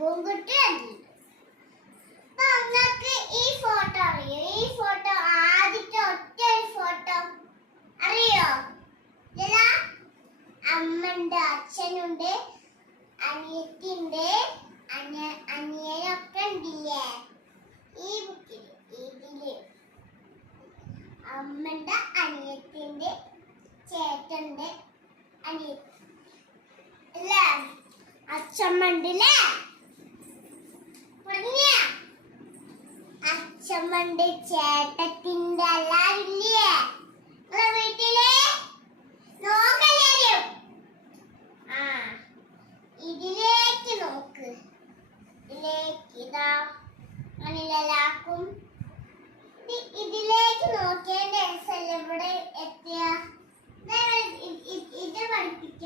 ഗോങ്കുട്ടി അപ്പൊ നിങ്ങൾക്ക് ഈ ഫോട്ടോ അറിയോ? ഈ ഫോട്ടോ ആദ്യത്തെ ഒറ്റ ഫോട്ടോ അറിയോ? അമ്മണ്ട്, അച്ഛനുണ്ട്, അനിയത്തിണ്ട്, അനിയനൊക്കെ ഉണ്ടില്ലേ ഈ ബുക്കില്. ഇതില് അമ്മണ്ട്, അനിയത്തിണ്ട്, ചേട്ടണ്ട്, അനിയത്തി അല്ലേ, അച്ഛമ്മണ്ടില്ലേ? അച്ഛമ്മണ്ട്, ചേട്ടത്തിന്റെ എല്ലാരും ഇല്ലേ നിങ്ങളെ വീട്ടില്? നോക്കല്ലാരും. ഇതിലേക്ക് നോക്ക്. ഇതിലേക്ക് ഇതാ അങ്ങനെല്ലാക്കും. ഇതിലേക്ക് നോക്കിയതിന്റെ രസമല്ല ഇവിടെ എത്തിയ. ഇത് പഠിപ്പിക്ക.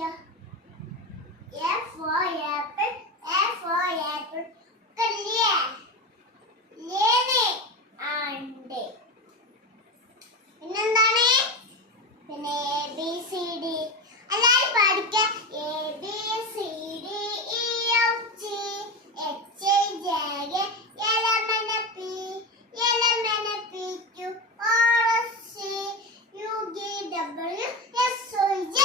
A for apple, A for apple. കല്ലിയേ ലേനെ ആണ്ട്. പിന്നെന്താണ്? പിന്നെ ABCD എല്ലാരും പഠിക്ക. ABCD EFG HIJ LMNP LMNPQ RSC UVW SOZ.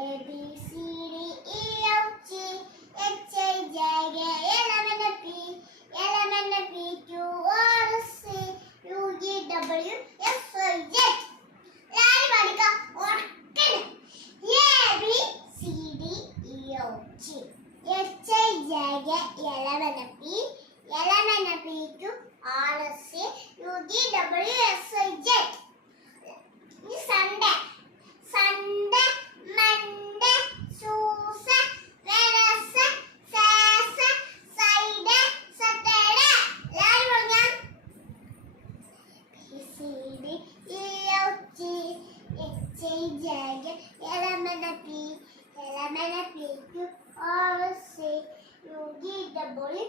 ABCD EFG HIJ LMNP LMNPQ RSC UVW SOZ. എല്ലാരും പഠിക്കാം. ഉറക്കനെ ABCD EFG HIJ LMNP LMNPQ RSC UVW SOZ. Sunday, Sunday, Monday, Tuesday, Wednesday, Thursday, Friday, Saturday. എല്ലാരും പറഞ്ഞാ ABCD EFG HIJ LMNP LMNPQ RSC UVW